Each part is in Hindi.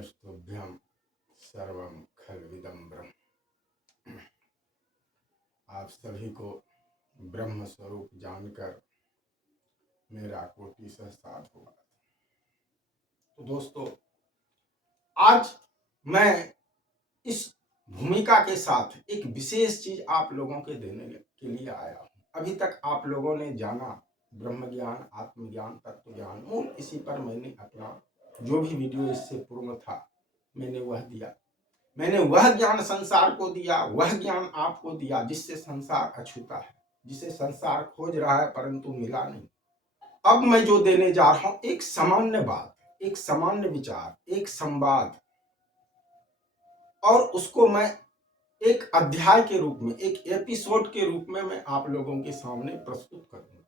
नमस्तुभ्यं सर्वं खल्विदं ब्रह्म। आप सभी को ब्रह्म स्वरूप जानकर मेरा कोटि सहस्रार्थ हुआ। तो दोस्तों, आज मैं इस भूमिका के साथ एक विशेष चीज आप लोगों के देने के लिए आया हूँ। अभी तक आप लोगों ने जाना ब्रह्म ज्ञान, आत्मज्ञान, तत्व ज्ञान, मूल इसी पर मैंने अपना जो भी वीडियो इससे पूर्व था मैंने वह दिया। मैंने वह ज्ञान संसार को दिया, वह ज्ञान आपको दिया जिससे संसार अछूता है, जिसे संसार खोज रहा है परंतु मिला नहीं। अब मैं जो देने जा रहा हूं एक सामान्य बात, एक सामान्य विचार, एक संवाद, और उसको मैं एक अध्याय के रूप में, एक एपिसोड के रूप में मैं आप लोगों के सामने प्रस्तुत करूंगा।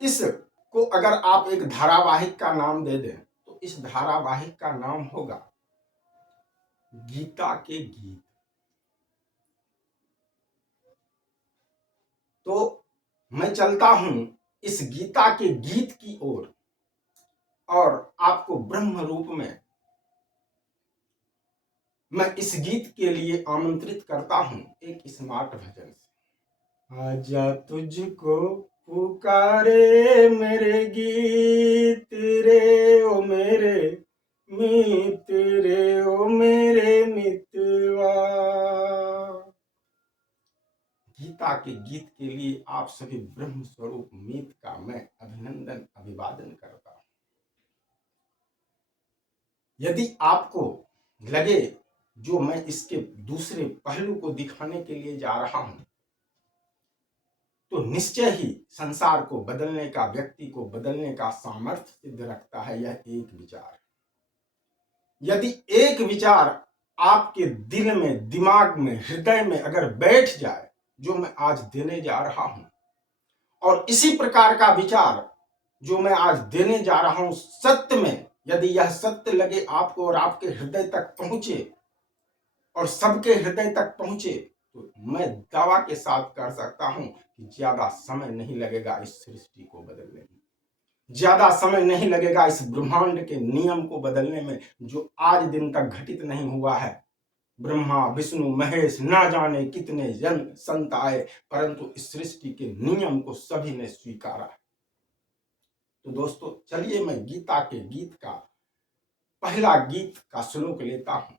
इसको अगर आप एक धारावाहिक का नाम दे दें तो इस धारावाहिक का नाम होगा गीता के गीत। तो मैं चलता हूं इस गीता के गीत की ओर और आपको ब्रह्म रूप में मैं इस गीत के लिए आमंत्रित करता हूं एक स्मार्ट भजन से। आजा तुझको पुकारे मेरे गीत रे, ओ मेरे मीत रे, ओ मेरे मितवा। गीता के गीत के लिए आप सभी ब्रह्म स्वरूप मीत का मैं अभिनंदन अभिवादन करता हूं। यदि आपको लगे जो मैं इसके दूसरे पहलू को दिखाने के लिए जा रहा हूं तो निश्चय ही संसार को बदलने का, व्यक्ति को बदलने का सामर्थ्य सिद्ध रखता है यह एक विचार। यदि एक विचार आपके दिल में, दिमाग में, हृदय में अगर बैठ जाए जो मैं आज देने जा रहा हूं, और इसी प्रकार का विचार जो मैं आज देने जा रहा हूं सत्य में, यदि यह सत्य लगे आपको और आपके हृदय तक पहुंचे और सबके हृदय तक पहुंचे, तो मैं दावा के साथ कर सकता हूं कि ज्यादा समय नहीं लगेगा इस सृष्टि को बदलने में, ज्यादा समय नहीं लगेगा इस ब्रह्मांड के नियम को बदलने में जो आज दिन तक घटित नहीं हुआ है। ब्रह्मा, विष्णु, महेश, ना जाने कितने जन संत आए परंतु इस सृष्टि के नियम को सभी ने स्वीकारा। तो दोस्तों चलिए मैं गीता के गीत का पहला गीत का श्लोक लेता हूं।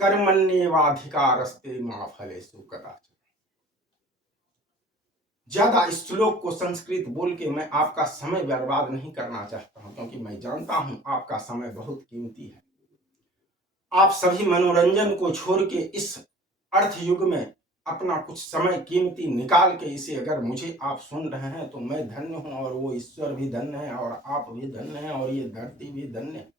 कर्मण्येवाधिकारस्ते मा फलेषु कदाचन। ज्यादा इस श्लोक को संस्कृत बोल के मैं आपका समय बर्बाद नहीं करना चाहता हूं, क्योंकि मैं जानता हूं आपका समय बहुत कीमती है। आप सभी मनोरंजन को छोड़ के इस अर्थ युग में अपना कुछ समय कीमती निकाल के इसे अगर मुझे आप सुन रहे हैं तो मैं धन्य हूं, और वो ईश्वर भी धन्य है, और आप भी धन्य हैं, और ये धरती भी धन्य है,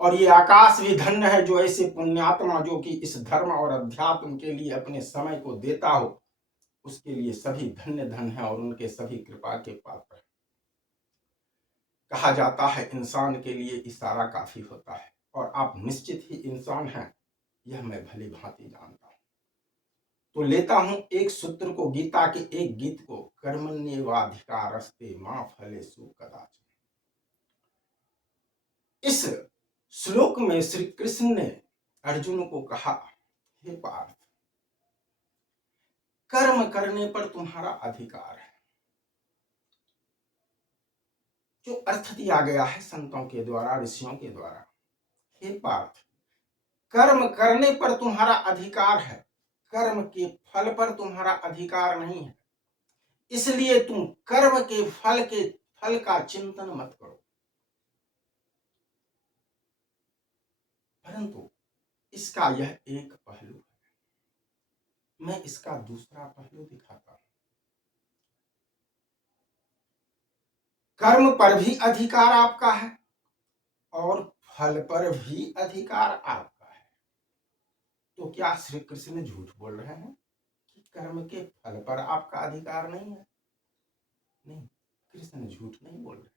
और ये आकाश भी धन्य है जो ऐसे पुण्यात्मा जो कि इस धर्म और अध्यात्म के लिए अपने समय को देता हो, उसके लिए सभी धन्य धन है और उनके सभी कृपा के पात्र है। कहा जाता है इंसान के लिए इशारा काफी होता है, और आप निश्चित ही इंसान हैं यह मैं भली भांति जानता हूं। तो लेता हूं एक सूत्र को, गीता के एक गीत को, कर्मण्येवाधिकारस्ते मा फलेषु कदाचन। इस श्लोक में श्री कृष्ण ने अर्जुन को कहा, हे पार्थ, कर्म करने पर तुम्हारा अधिकार है। जो अर्थ दिया गया है संतों के द्वारा, ऋषियों के द्वारा, हे पार्थ, कर्म करने पर तुम्हारा अधिकार है, कर्म के फल पर तुम्हारा अधिकार नहीं है। इसलिए तुम कर्म के फल का चिंतन मत करो। परंतु इसका यह एक पहलू है, मैं इसका दूसरा पहलू दिखाता हूं। कर्म पर भी अधिकार आपका है और फल पर भी अधिकार आपका है। तो क्या श्री कृष्ण झूठ बोल रहे हैं कि कर्म के फल पर आपका अधिकार नहीं है? नहीं, कृष्ण झूठ नहीं बोल रहे।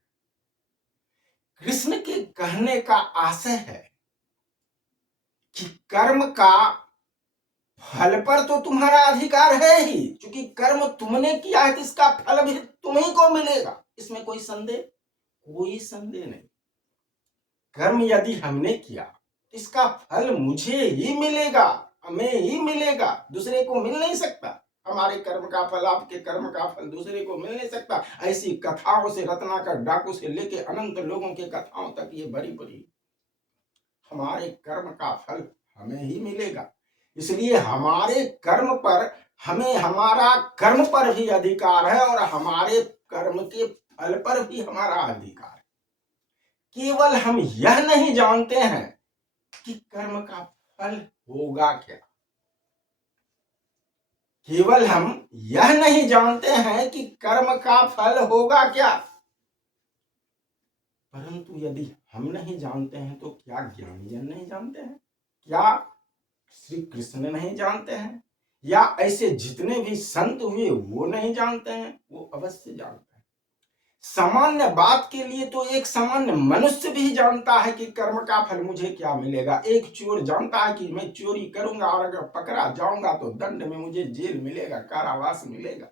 कृष्ण के कहने का आशय है कि कर्म का फल पर तो तुम्हारा अधिकार है ही, क्योंकि कर्म तुमने किया है तो इसका फल भी तुम्ही को मिलेगा, इसमें कोई संदेह नहीं। कर्म यदि हमने किया इसका फल मुझे ही मिलेगा, हमें ही मिलेगा, दूसरे को मिल नहीं सकता। हमारे कर्म का फल, आपके कर्म का फल दूसरे को मिल नहीं सकता। ऐसी कथाओं से, रत्नाकर डाकू से लेके अनंत लोगों के कथाओं तक ये भरी पड़ी। हमारे कर्म का फल हमें ही मिलेगा, इसलिए हमारे कर्म पर, हमें हमारा कर्म पर भी अधिकार है और हमारे कर्म के फल पर भी हमारा अधिकार है। केवल हम यह नहीं जानते हैं कि कर्म का फल होगा क्या। केवल हम यह नहीं जानते हैं कि कर्म का फल होगा क्या। परंतु यदि हम नहीं जानते हैं तो क्या ज्ञानी जन नहीं जानते हैं? क्या श्री कृष्ण नहीं जानते हैं? या ऐसे जितने भी संत हुए वो नहीं जानते हैं? वो अवश्य जानते हैं। सामान्य बात के लिए तो एक सामान्य मनुष्य भी जानता है कि कर्म का फल मुझे क्या मिलेगा। एक चोर जानता है कि मैं चोरी करूंगा और अगर पकड़ा जाऊंगा तो दंड में मुझे जेल मिलेगा, कारावास मिलेगा।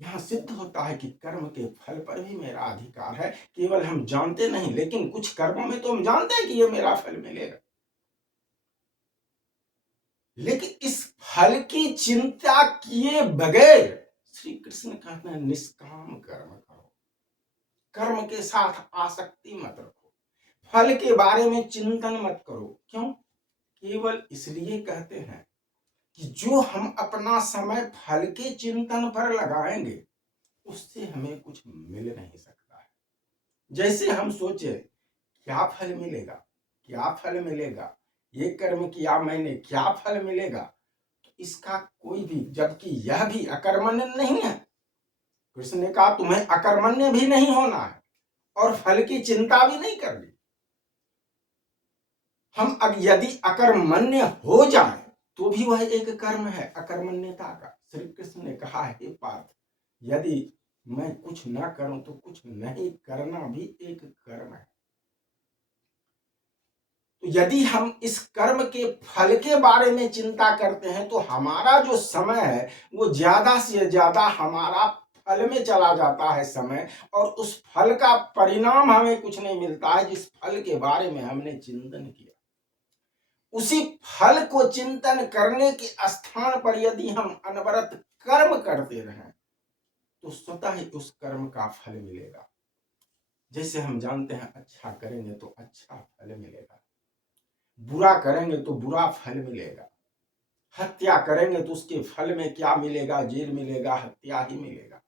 यहां सिद्ध होता है कि कर्म के फल पर भी मेरा अधिकार है। केवल हम जानते नहीं, लेकिन कुछ कर्मों में तो हम जानते हैं कि ये मेरा फल मिलेगा, लेकिन इस फल की चिंता किए बगैर श्री कृष्ण कहते हैं निष्काम कर्म करो, कर्म के साथ आसक्ति मत रखो, फल के बारे में चिंतन मत करो। क्यों? केवल इसलिए कहते हैं कि जो हम अपना समय फल के चिंतन पर लगाएंगे उससे हमें कुछ मिल नहीं सकता है। जैसे हम सोचे क्या फल मिलेगा, क्या फल मिलेगा, ये कर्म किया मैंने, क्या फल मिलेगा, तो इसका कोई भी, जबकि यह भी अकर्मण्य नहीं है। कृष्ण ने कहा तुम्हें अकर्मण्य भी नहीं होना है और फल की चिंता भी नहीं करनी। हम अब यदि अकर्मण्य हो जाए तो भी वह एक कर्म है अकर्मण्यता का। श्री कृष्ण ने कहा हे पार्थ, यदि मैं कुछ न करूं तो कुछ नहीं करना भी एक कर्म है। तो यदि हम इस कर्म के फल के बारे में चिंता करते हैं तो हमारा जो समय है वो ज्यादा से ज्यादा हमारा फल में चला जाता है समय, और उस फल का परिणाम हमें कुछ नहीं मिलता है जिस फल के बारे में हमने चिंतन किया। उसी फल को चिंतन करने के स्थान पर यदि हम अनवरत कर्म करते रहें तो स्वतः ही उस कर्म का फल मिलेगा। जैसे हम जानते हैं अच्छा करेंगे तो अच्छा फल मिलेगा, बुरा करेंगे तो बुरा फल मिलेगा। हत्या करेंगे तो उसके फल में क्या मिलेगा? जेल मिलेगा, हत्या ही मिलेगा।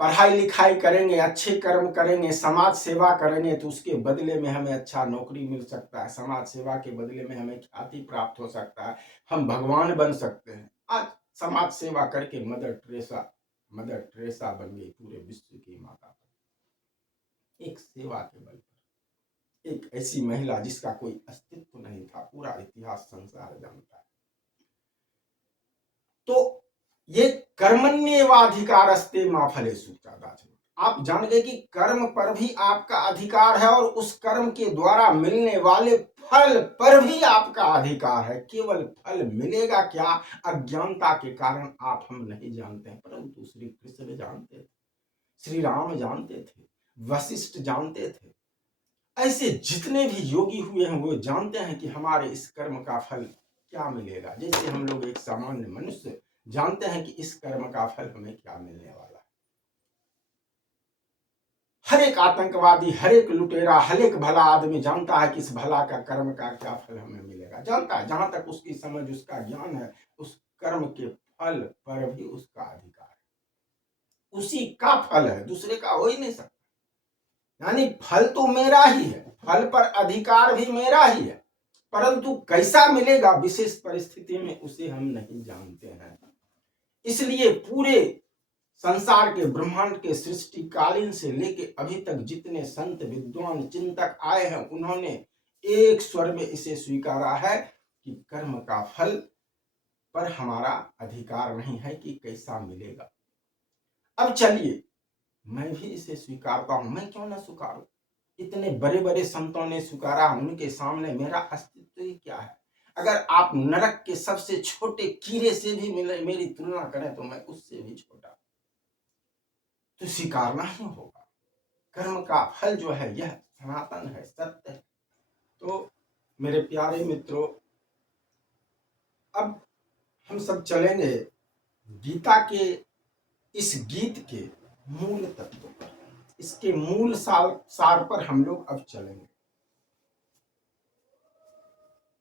पढ़ाई लिखाई करेंगे, अच्छे कर्म करेंगे, समाज सेवा करेंगे तो उसके बदले में हमें अच्छा नौकरी मिल सकता है, समाज सेवा के बदले में हमें ख्याति प्राप्त हो सकता है, हम भगवान बन सकते हैं। आज समाज सेवा करके मदर टेरेसा बन गई पूरे विश्व की माता, एक सेवा के बल पर। एक ऐसी महिला जिसका कोई अस्तित्व नहीं था, पूरा इतिहास संसार जानता है। तो ये कर्मण्येवाधिकारस्ते मा फलेषु कदाचन। आप जान गए कि कर्म पर भी आपका अधिकार है और उस कर्म के द्वारा मिलने वाले फल पर भी आपका अधिकार है। केवल फल मिलेगा क्या, अज्ञानता के कारण आप हम नहीं जानते हैं, परंतु श्री कृष्ण जानते थे, श्री राम जानते थे, वशिष्ठ जानते थे। ऐसे जितने भी योगी हुए हैं वो जानते हैं कि हमारे इस कर्म का फल क्या मिलेगा। जैसे हम लोग एक सामान्य मनुष्य जानते हैं कि इस कर्म का फल हमें क्या मिलने वाला है। हर एक आतंकवादी, हर एक लुटेरा, हर एक भला आदमी जानता है कि इस भला का कर्म का क्या फल हमें मिलेगा, जानता है। जहां तक उसकी समझ, उसका ज्ञान है, उस कर्म के फल पर भी उसका अधिकार है। उसी का फल है, दूसरे का हो ही नहीं सकता। यानी फल तो मेरा ही है, फल पर अधिकार भी मेरा ही है, परंतु कैसा मिलेगा विशेष परिस्थिति में उसे हम नहीं जानते हैं। इसलिए पूरे संसार के, ब्रह्मांड के सृष्टि कालीन से लेके अभी तक जितने संत, विद्वान, चिंतक आए हैं उन्होंने एक स्वर में इसे स्वीकारा है कि कर्म का फल पर हमारा अधिकार नहीं है कि कैसा मिलेगा। अब चलिए मैं भी इसे स्वीकारता हूं, मैं क्यों ना स्वीकारूं। इतने बड़े बड़े संतों ने स्वीकारा, उनके सामने मेरा अस्तित्व ही क्या है। अगर आप नरक के सबसे छोटे कीड़े से भी मेरी तुलना करें तो मैं उससे भी छोटा, तो स्वीकारना ही होगा। कर्म का फल जो है यह सनातन है, सत्य है। तो मेरे प्यारे मित्रों, अब हम सब चलेंगे गीता के इस गीत के मूल तत्व पर, इसके मूल सार पर हम लोग अब चलेंगे।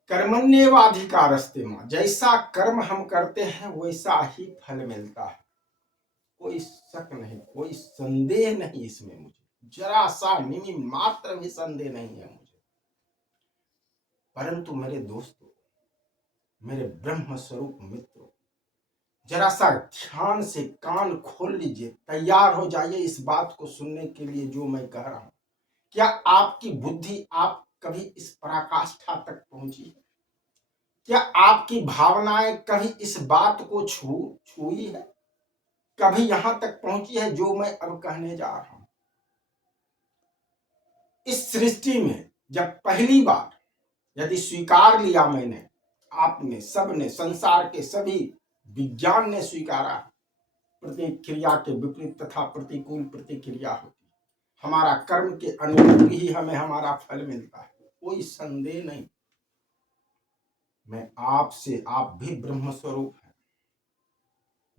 कर्मण्येवाधिकारस्ते मां, जैसा कर्म हम करते हैं वैसा ही फल मिलता है। कोई शक नहीं, कोई संदेह नहीं इसमें, मुझे जरा सा निमी मात्र भी संदेह नहीं है मुझे। परंतु मेरे दोस्तों, मेरे ब्रह्म स्वरूप मित्रों, जरा सा ध्यान से कान खोल लीजिए, तैयार हो जाइए इस बात को सुनने के लिए जो मैं कह रहा हूं। क्या आपकी बुद्धि आप कभी इस पराकाष्ठा तक पहुंची है? क्या आपकी भावनाएं कभी इस बात को छुई है? कभी यहां तक पहुंची है जो मैं अब कहने जा रहा हूं? इस सृष्टि में जब पहली बार यदि स्वीकार लिया मैंने, आपने, सबने, संसार के सभी विज्ञान ने स्वीकारा, प्रतिक्रिया के विपरीत तथा प्रतिकूल प्रतिक्रिया होती, हमारा कर्म के अनुरूप ही हमें हमारा फल मिलता है, कोई संदेह नहीं। मैं आपसे, आप भी ब्रह्म स्वरूप हैं,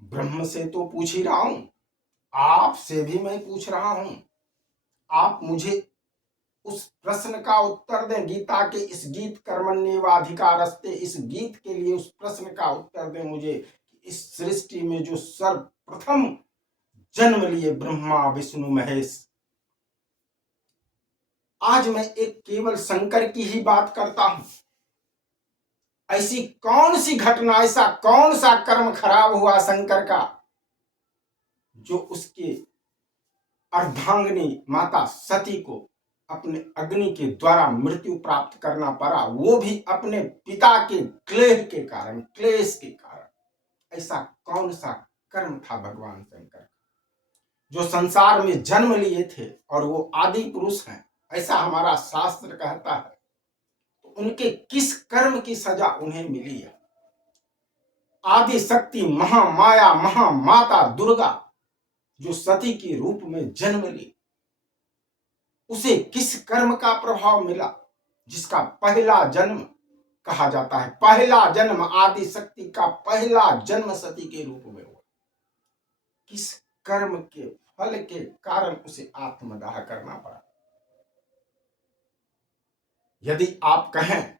ब्रह्म से तो पूछ ही रहा हूं, आपसे भी मैं पूछ रहा हूं। आप मुझे उस प्रश्न का उत्तर दें, गीता के इस गीत कर्मण्येवाधिकारस्ते, इस गीत के लिए उस प्रश्न का उत्तर दें मुझे। इस सृष्टि में जो सर्वप्रथम जन्म लिए ब्रह्मा विष्णु महेश, आज मैं एक केवल शंकर की ही बात करता हूं। ऐसी कौन सी घटना, ऐसा कौन सा कर्म खराब हुआ शंकर का जो उसके अर्धांगिनी माता सती को अपने अग्नि के द्वारा मृत्यु प्राप्त करना पड़ा, वो भी अपने पिता के क्लेश के कारण, ऐसा कौन सा कर्म था भगवान शंकर जो संसार में जन्म लिए थे और वो आदि पुरुष हैं, ऐसा हमारा शास्त्र कहता है। तो उनके किस कर्म की सजा उन्हें मिली है? आदि शक्ति महामाया महामाता दुर्गा जो सती के रूप में जन्म ली, उसे किस कर्म का प्रभाव मिला जिसका पहला जन्म कहा जाता है, पहला जन्म आदि शक्ति का पहला जन्म सती के रूप में हुआ? किस कर्म के फल के कारण उसे आत्मदाह करना पड़ा? यदि आप कहें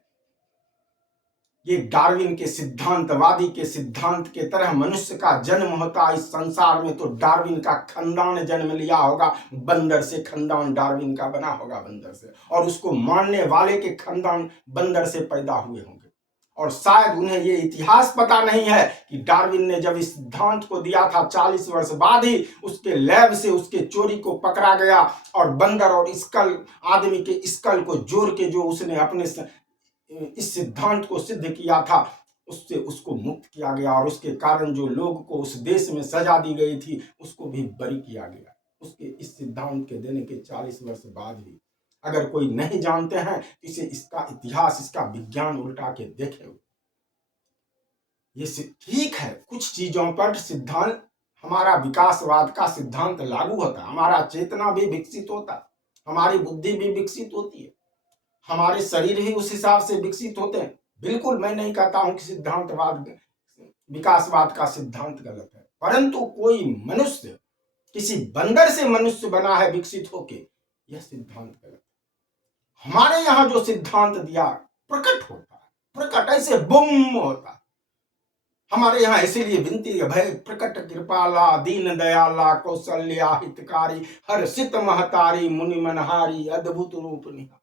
ये डार्विन के सिद्धांतवादी के सिद्धांत के तरह मनुष्य का जन्म होता इस संसार में, तो डार्विन का खानदान जन्म लिया होगा, बंदर से खानदान डार्विन का बना होगा, बंदर से, और उसको मानने वाले के खानदान बंदर से पैदा हुए होंगे। और शायद उन्हें ये इतिहास पता नहीं है कि डार्विन ने जब इस सिद्धांत को दिया था 40 वर्ष बाद ही उसके लैब से उसके चोरी को पकड़ा गया और बंदर और स्कल, आदमी के स्कल को जोड़ के जो उसने अपने इस सिद्धांत को सिद्ध किया था, उससे उसको मुक्त किया गया और उसके कारण जो लोग को उस देश में सजा दी गई थी उसको भी बरी किया गया, उसके इस सिद्धांत के देने के 40 वर्ष बाद भी। अगर कोई नहीं जानते हैं तो इसे, इसका इतिहास, इसका विज्ञान उल्टा के देखे। ये ठीक है, कुछ चीजों पर सिद्धांत, हमारा विकासवाद का सिद्धांत लागू होता है, हमारा चेतना भी विकसित होता, हमारी बुद्धि भी विकसित होती है, हमारे शरीर भी उस हिसाब से विकसित होते हैं। बिल्कुल मैं नहीं कहता हूं कि सिद्धांतवाद, विकासवाद का सिद्धांत गलत है, परंतु कोई मनुष्य किसी बंदर से मनुष्य बना है विकसित होके, यह सिद्धांत गलत है। हमारे यहां जो सिद्धांत दिया प्रकट होता है, प्रकट ऐसे बुम होता है। हमारे यहाँ इसीलिए विनती है, भय प्रकट कृपाला दीन दयाला कौशल्या हितकारी हर्षित महतारी मुनि मनहारी अद्भुत रूप निहारी,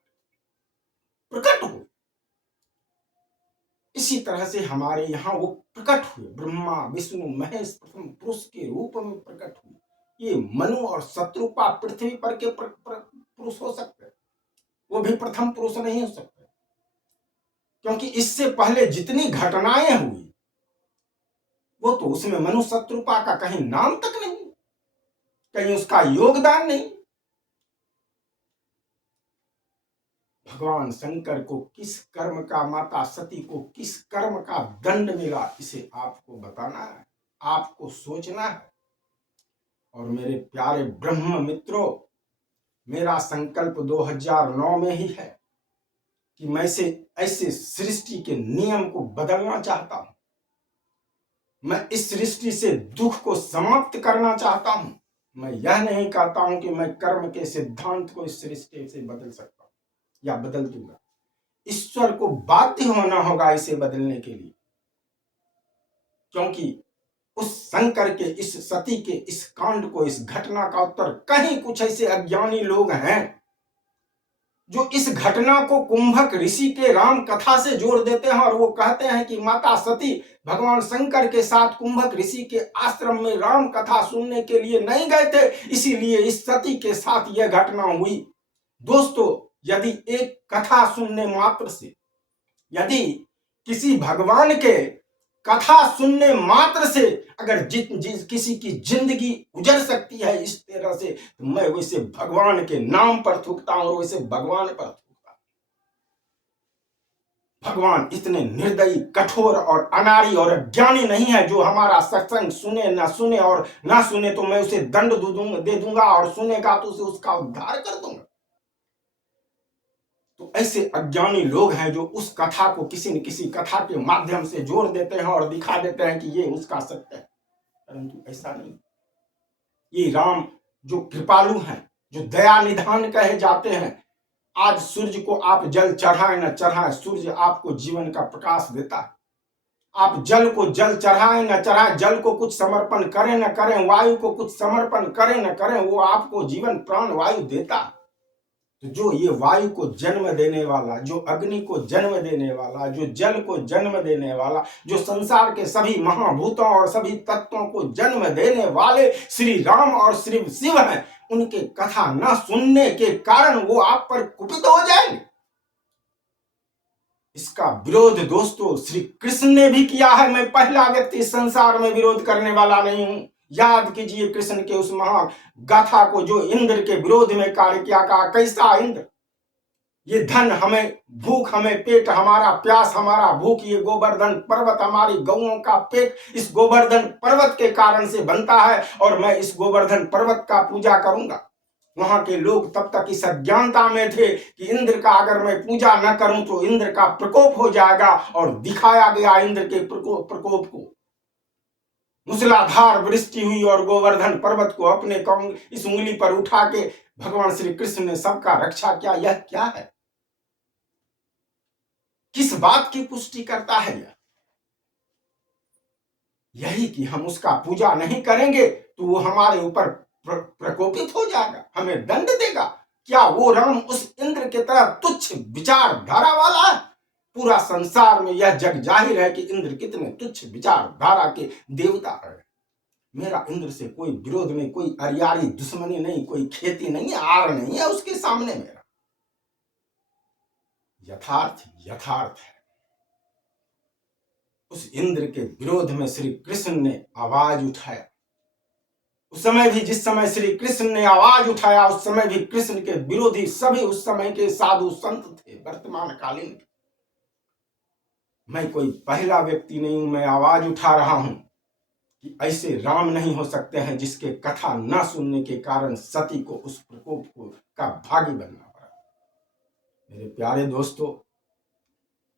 प्रकट हो। इसी तरह से हमारे यहाँ वो प्रकट हुए, ब्रह्मा विष्णु महेश प्रथम पुरुष के रूप में प्रकट हुए। ये मनु और शत्रुपा पृथ्वी पर के पुरुष हो सकते, वो भी प्रथम पुरुष नहीं हो सकते, क्योंकि इससे पहले जितनी घटनाएं हुई वो तो उसमें मनु शत्रुपा का कहीं नाम तक नहीं, कहीं उसका योगदान नहीं। भगवान शंकर को किस कर्म का, माता सती को किस कर्म का दंड मिला, इसे आपको बताना है, आपको सोचना है। और मेरे प्यारे ब्रह्म मित्रों, मेरा संकल्प 2009 में ही है कि मैं से ऐसे सृष्टि के नियम को बदलना चाहता हूं। मैं इस सृष्टि से दुख को समाप्त करना चाहता हूं। मैं यह नहीं कहता हूं कि मैं कर्म के सिद्धांत को इस सृष्टि से बदल सकता हूं या बदल दूंगा। ईश्वर को बाध्य होना होगा इसे बदलने के लिए, क्योंकि उस शंकर के, इस सती के, इस कांड को, इस घटना का उत्तर कहीं कुछ ऐसे अज्ञानी लोग हैं जो इस घटना को कुंभक ऋषि के राम कथा से जोड़ देते हैं और वो कहते हैं कि माता सती भगवान शंकर के साथ कुंभक ऋषि के आश्रम में राम कथा सुनने के लिए नहीं गए थे, इसीलिए इस सती के साथ यह घटना हुई। दोस्तों, यदि एक कथा सुनने मात्र से, यदि किसी भगवान के कथा सुनने मात्र से अगर किसी की जिंदगी गुजर सकती है इस तरह से, तो मैं वैसे भगवान के नाम पर थूकता हूं और वैसे भगवान पर थूकता। भगवान इतने निर्दयी, कठोर और अनाड़ी और अज्ञानी नहीं है जो हमारा सत्संग सुने ना सुने, और ना सुने तो मैं उसे दंड दे दूंगा, और सुनेगा तो उसे उसका उद्धार कर दूंगा। तो ऐसे अज्ञानी लोग हैं जो उस कथा को किसी न किसी कथा के माध्यम से जोड़ देते हैं और दिखा देते हैं कि ये उसका सत्य है, परंतु ऐसा नहीं। ये राम जो कृपालु हैं, जो दया निधान कहे जाते हैं, आज सूर्य को आप जल चढ़ाए न चढ़ाए, सूर्य आपको जीवन का प्रकाश देता है। आप जल को जल चढ़ाए न चढ़ाए, जल को कुछ समर्पण करें न करें, वायु को कुछ समर्पण करें न करें, वो आपको जीवन प्राण वायु देता है। तो जो ये वायु को जन्म देने वाला, जो अग्नि को जन्म देने वाला, जो जल को जन्म देने वाला, जो संसार के सभी महाभूतों और सभी तत्वों को जन्म देने वाले श्री राम और श्री शिव हैं, उनके कथा न सुनने के कारण वो आप पर कुपित हो जाएंगे। इसका विरोध दोस्तों श्री कृष्ण ने भी किया है। मैं पहला व्यक्ति संसार में विरोध करने वाला नहीं हूं। याद कीजिए कृष्ण के उस महान गाथा को जो इंद्र के विरोध में कार्य किया। कहा, कैसा इंद्र, ये धन हमें, भूख हमें पेट, हमारा प्यास हमारा भूख, ये गोवर्धन पर्वत हमारी गौओं का पेट इस गोवर्धन पर्वत के कारण से बनता है, और मैं इस गोवर्धन पर्वत का पूजा करूंगा। वहां के लोग तब तक इस अज्ञानता में थे कि इंद्र का अगर मैं पूजा न करूं तो इंद्र का प्रकोप हो जाएगा, और दिखाया गया इंद्र के प्रकोप को। मूसलाधार वृष्टि हुई और गोवर्धन पर्वत को अपने इस उंगली पर उठा के भगवान श्री कृष्ण ने सबका रक्षा किया। यह क्या है? किस बात की पुष्टि करता है यह? यही कि हम उसका पूजा नहीं करेंगे तो वो हमारे ऊपर प्रकोपित हो जाएगा, हमें दंड देगा। क्या वो राम उस इंद्र के तरह तुच्छ विचारधारा वाला है? पूरा संसार में यह जग जाहिर है कि इंद्र कितने तुच्छ विचारधारा के देवता है। मेरा इंद्र से कोई विरोध नहीं, कोई अरियारी दुश्मनी नहीं, कोई खेती नहीं है, आर नहीं है उसके सामने। मेरा यथार्थ यथार्थ है। उस इंद्र के विरोध में श्री कृष्ण ने आवाज उठाया। उस समय भी जिस समय श्री कृष्ण ने आवाज उठाया, उस समय भी कृष्ण के विरोधी सभी उस समय के साधु संत थे, वर्तमान कालीन। मैं कोई पहला व्यक्ति नहीं हूं, मैं आवाज उठा रहा हूं कि ऐसे राम नहीं हो सकते हैं जिसके कथा न सुनने के कारण सती को उस प्रकोप को का भागी बनना पड़ा। मेरे प्यारे दोस्तों,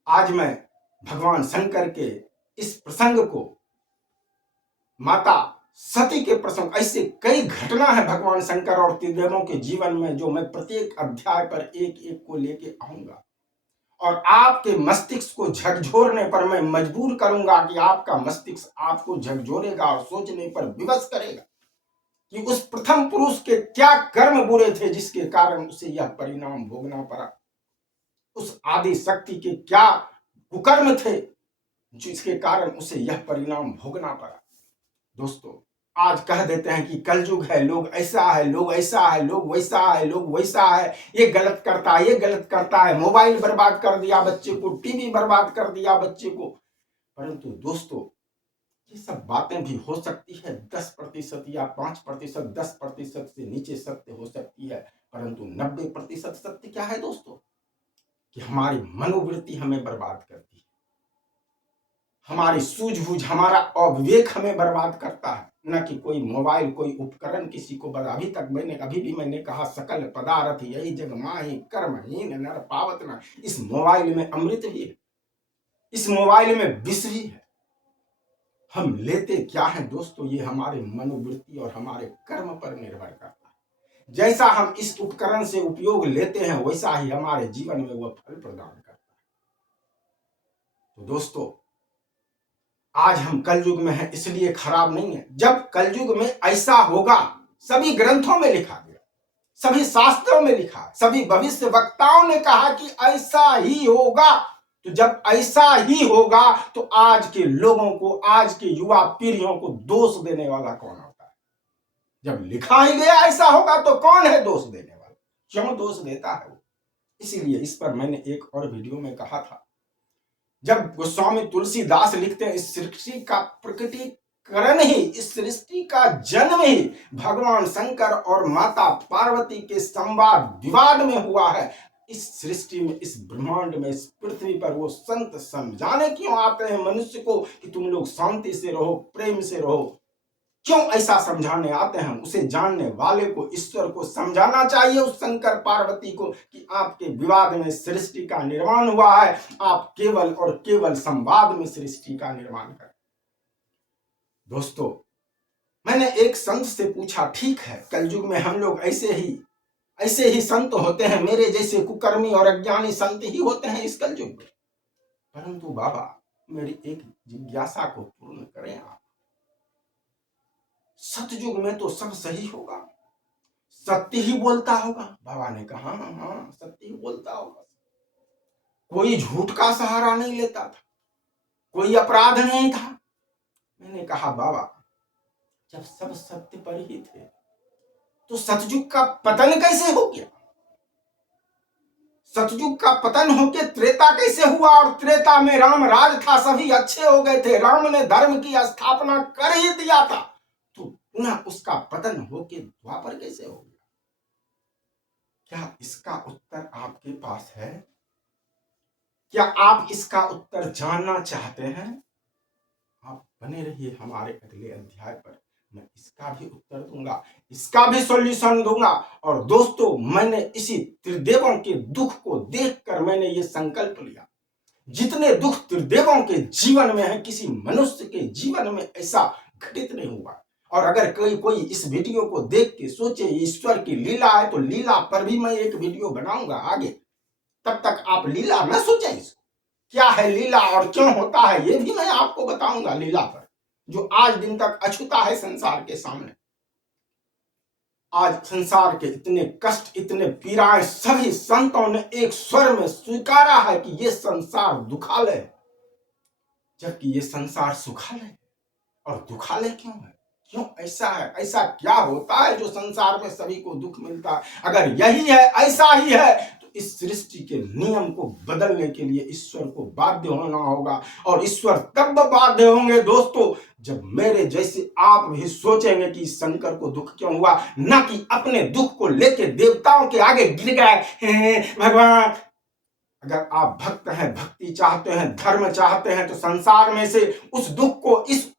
आज मैं भगवान शंकर के इस प्रसंग को, माता सती के प्रसंग, ऐसे कई घटना है भगवान शंकर और त्रिदेवों के जीवन में जो मैं प्रत्येक अध्याय पर एक एक को लेके आऊंगा, और आपके मस्तिष्क को झकझोरने पर मैं मजबूर करूंगा कि आपका मस्तिष्क आपको झकझोरेगा और सोचने पर विवश करेगा कि उस प्रथम पुरुष के क्या कर्म बुरे थे जिसके कारण उसे यह परिणाम भोगना पड़ा। उस आदि शक्ति के क्या कुकर्म थे जिसके कारण उसे यह परिणाम भोगना पड़ा। दोस्तों, आज कह देते हैं कि कलयुग है, लोग ऐसा है, लोग ऐसा है, लोग वैसा है, लोग वैसा है, ये गलत करता है, ये गलत करता है, मोबाइल बर्बाद कर दिया बच्चे को, टीवी बर्बाद कर दिया बच्चे को। परंतु दोस्तों, ये सब बातें भी हो सकती है 10% या 5%, 10% से नीचे सत्य हो सकती है, परंतु 90% सत्य क्या है दोस्तों? कि हमारी मनोवृत्ति हमें बर्बाद करती है, हमारी सूझबूझ, हमारा अविवेक हमें बर्बाद करता है। न कि कोई मोबाइल, कोई उपकरण किसी को बता। अभी भी मैंने कहा, सकल पदार्थ यही जग माही, कर्महीन नर पावत न। इस मोबाइल में अमृत भी है, इस मोबाइल में विष भी है। हम लेते क्या है दोस्तों, ये हमारे मनोवृत्ति और हमारे कर्म पर निर्भर करता है। जैसा हम इस उपकरण से उपयोग लेते हैं, वैसा ही हमारे जीवन में वह फल प्रदान करता है। तो दोस्तों, आज हम कलयुग में हैं, इसलिए खराब नहीं है। जब कलयुग में ऐसा होगा, सभी ग्रंथों में लिखा गया, सभी शास्त्रों में लिखा, सभी भविष्य वक्ताओं ने कहा कि ऐसा ही होगा। तो जब ऐसा ही होगा, तो आज के लोगों को, आज के युवा पीढ़ियों को दोष देने वाला कौन होता है? जब लिखा ही गया ऐसा होगा, तो कौन है दोष देने वाला? क्यों दोष देता है वो? इसीलिए इस पर मैंने एक और वीडियो में कहा था, जब गोस्वामी तुलसीदास लिखते हैं, इस सृष्टि का प्रकटीकरण ही, इस सृष्टि का जन्म ही भगवान शंकर और माता पार्वती के संवाद विवाद में हुआ है। इस सृष्टि में, इस ब्रह्मांड में, इस पृथ्वी पर वो संत समझाने क्यों आते हैं मनुष्य को कि तुम लोग शांति से रहो, प्रेम से रहो? क्यों ऐसा समझाने आते हैं? उसे जानने वाले को, ईश्वर को समझाना चाहिए, उस शंकर पार्वती को, कि आपके विवाद में सृष्टि का निर्माण हुआ है, आप केवल और केवल संवाद में सृष्टि का निर्माण करें। दोस्तों, मैंने एक संत से पूछा, ठीक है कलयुग में हम लोग ऐसे ही संत होते हैं, मेरे जैसे कुकर्मी और अज्ञानी संत ही होते हैं इस कलयुग में, परंतु बाबा मेरी एक जिज्ञासा को पूर्ण करें आप। सतयुग में तो सब सही होगा, सत्य ही बोलता होगा। बाबा ने कहा, हाँ सत्य ही बोलता होगा, कोई झूठ का सहारा नहीं लेता था, कोई अपराध नहीं था। मैंने कहा, बाबा जब सब सत्य पर ही थे, तो सतयुग का पतन कैसे हो गया? सतयुग का पतन होके त्रेता कैसे हुआ? और त्रेता में राम राज था, सभी अच्छे हो गए थे, राम ने धर्म की स्थापना कर ही दिया था, तो पुनः उसका पतन होके द्वापर कैसे हो गया? क्या इसका उत्तर आपके पास है? क्या आप इसका उत्तर जानना चाहते हैं? आप बने रहिए हमारे अगले अध्याय पर, मैं इसका भी उत्तर दूंगा, इसका भी सॉल्यूशन दूंगा। और दोस्तों, मैंने इसी त्रिदेवों के दुख को देखकर मैंने ये संकल्प लिया, जितने दुख त्रिदेवों के जीवन में है, किसी मनुष्य के जीवन में ऐसा घटित नहीं हुआ। और अगर कोई इस वीडियो को देख के सोचे ईश्वर की लीला है, तो लीला पर भी मैं एक वीडियो बनाऊंगा आगे। तब तक आप लीला न सोचें, इसको क्या है लीला और क्यों होता है, ये भी मैं आपको बताऊंगा लीला पर, जो आज दिन तक अछूता है संसार के सामने। आज संसार के इतने कष्ट, इतने पीड़ाएं, सभी संतों ने एक स्वर में स्वीकारा है कि ये संसार दुखालय है, जबकि ये संसार सुखालय है। और दुखालय क्यों है? क्यों ऐसा है? ऐसा क्या होता है जो संसार में सभी को दुख मिलता है? अगर यही है, ऐसा ही है, तो इस सृष्टि के नियम को बदलने के लिए ईश्वर को बाध्य होना होगा। और ईश्वर तब बाध्य होंगे दोस्तों, जब मेरे जैसे आप भी सोचेंगे कि शंकर को दुख क्यों हुआ, ना कि अपने दुख को लेके देवताओं के आगे गिर गए, भगवान। अगर आप भक्त हैं, भक्ति चाहते हैं, धर्म चाहते हैं, तो संसार में से उस दुख को, इस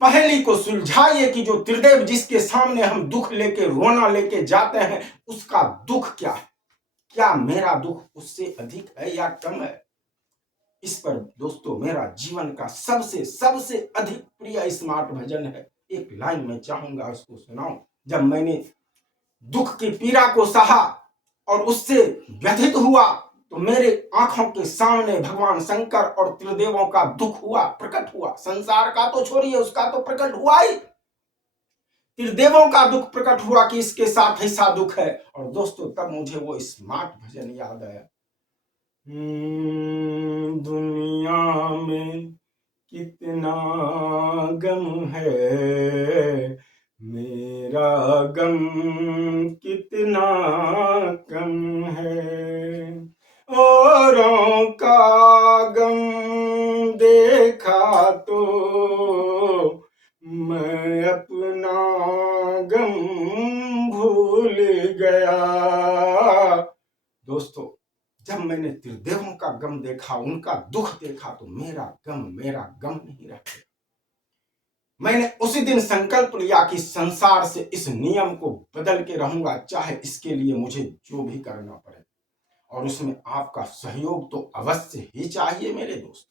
पहेली को सुलझाइए कि जो त्रिदेव जिसके सामने हम दुख लेके, रोना लेके जाते हैं, उसका दुख क्या है? क्या मेरा दुख उससे अधिक है या कम है? इस पर दोस्तों मेरा जीवन का सबसे अधिक प्रिय स्मार्ट भजन है। एक लाइन में चाहूंगा उसको सुनाऊं। जब मैंने दुख की पीड़ा को सहा और उससे व्यथित हुआ, तो मेरे आंखों के सामने भगवान शंकर और त्रिदेवों का दुख हुआ, प्रकट हुआ। संसार का तो छोड़िए, उसका तो प्रकट हुआ ही, त्रिदेवों का दुख प्रकट हुआ कि इसके साथ ऐसा दुख है। और दोस्तों, तब मुझे वो स्मार्ट भजन याद आया, दुनिया में कितना गम है, मेरा गम कितना कम है, औरों का गम देखा तो मैं अपना गम भूल गया। दोस्तों, जब मैंने त्रिदेवों का गम देखा, उनका दुख देखा, तो मेरा गम नहीं रह गया। मैंने उसी दिन संकल्प लिया कि संसार से इस नियम को बदल के रहूंगा, चाहे इसके लिए मुझे जो भी करना पड़े। और उसमें आपका सहयोग तो अवश्य ही चाहिए मेरे दोस्त,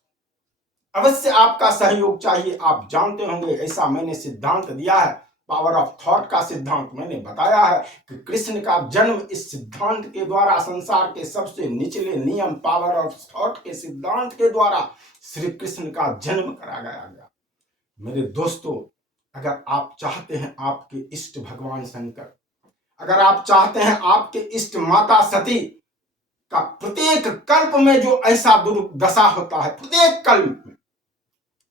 अवश्य आपका सहयोग चाहिए। आप जानते होंगे, ऐसा मैंने सिद्धांत दिया है, पावर ऑफ थॉट का सिद्धांत मैंने बताया है कि कृष्ण का जन्म इस सिद्धांत के द्वारा, संसार के सबसे निचले नियम पावर ऑफ थॉट के सिद्धांत के द्वारा श्री कृष्ण का जन्म कराया गया। मेरे दोस्तों, अगर आप चाहते हैं आपके इष्ट भगवान शंकर, अगर आप चाहते हैं आपके इष्ट माता सती का प्रत्येक कल्प में जो ऐसा दुर्दशा होता है, प्रत्येक कल्प में,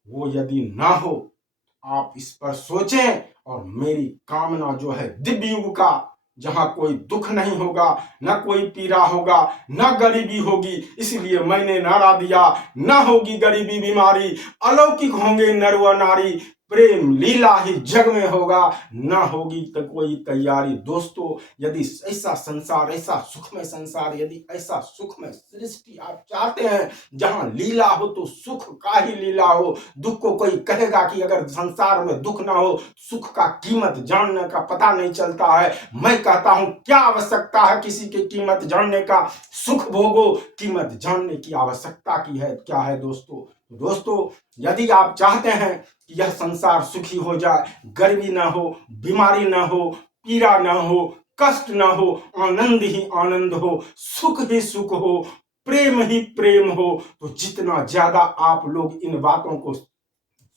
वो यदि ना हो, आप इस पर सोचें। और मेरी कामना जो है दिव्य युग का, जहां कोई दुख नहीं होगा, ना कोई पीड़ा होगा, ना गरीबी होगी, इसलिए मैंने नारा दिया, ना होगी गरीबी बीमारी, अलौकिक होंगे नर व नारी, प्रेम लीला ही जग में होगा, ना होगी तो कोई तैयारी। दोस्तों, यदि ऐसा संसार, ऐसा सुखमय संसार, यदि ऐसा सुखमय सृष्टि आप चाहते हैं, जहां लीला हो तो सुख का ही लीला हो। दुख को कोई कहेगा कि अगर संसार में दुख ना हो, सुख का कीमत जानने का पता नहीं चलता है। मैं कहता हूं, क्या आवश्यकता है किसी की कीमत जानने का? सुख भोगो, कीमत जानने की आवश्यकता की है क्या है दोस्तों? दोस्तों, यदि आप चाहते हैं कि यह संसार सुखी हो जाए, गरीबी ना हो, बीमारी ना हो, पीड़ा ना हो, कष्ट ना हो, आनंद ही आनंद हो, सुख ही सुख हो, प्रेम ही प्रेम हो, तो जितना ज्यादा आप लोग इन बातों को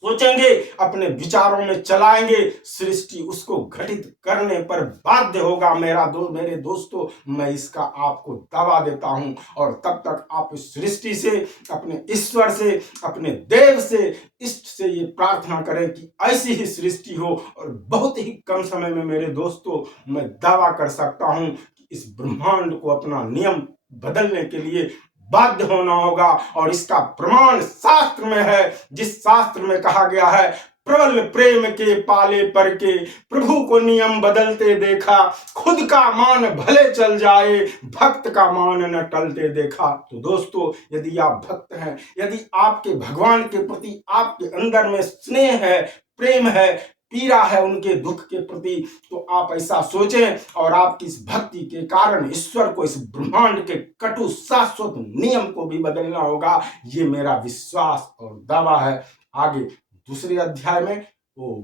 सोचेंगे, अपने विचारों में चलाएंगे, सृष्टि उसको घटित करने पर बाध्य होगा। मेरे दोस्तों, मैं इसका आपको दावा देता हूं। और तब तक आप इस सृष्टि से, अपने ईश्वर से, अपने देव से, इष्ट से ये प्रार्थना करें कि ऐसी ही सृष्टि हो। और बहुत ही कम समय में मेरे दोस्तों, मैं दावा कर सकता हूं कि इस ब्रह्मांड को अपना नियम बदलने के लिए बाध्य होना होगा। और इसका प्रमाण शास्त्र में है, जिस शास्त्र में कहा गया है, प्रबल प्रेम के पाले पर के प्रभु को नियम बदलते देखा, खुद का मान भले चल जाए, भक्त का मान न टलते देखा। तो दोस्तों, यदि आप भक्त हैं, यदि आपके भगवान के प्रति आपके अंदर में स्नेह है, प्रेम है, पीड़ा है उनके दुख के प्रति, तो आप ऐसा सोचें। और आपकी इस भक्ति के कारण ईश्वर को, इस ब्रह्मांड के कटु शाश्वत नियम को भी बदलना होगा। ये मेरा विश्वास और दावा है। आगे दूसरे अध्याय में। ओम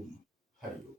हरि।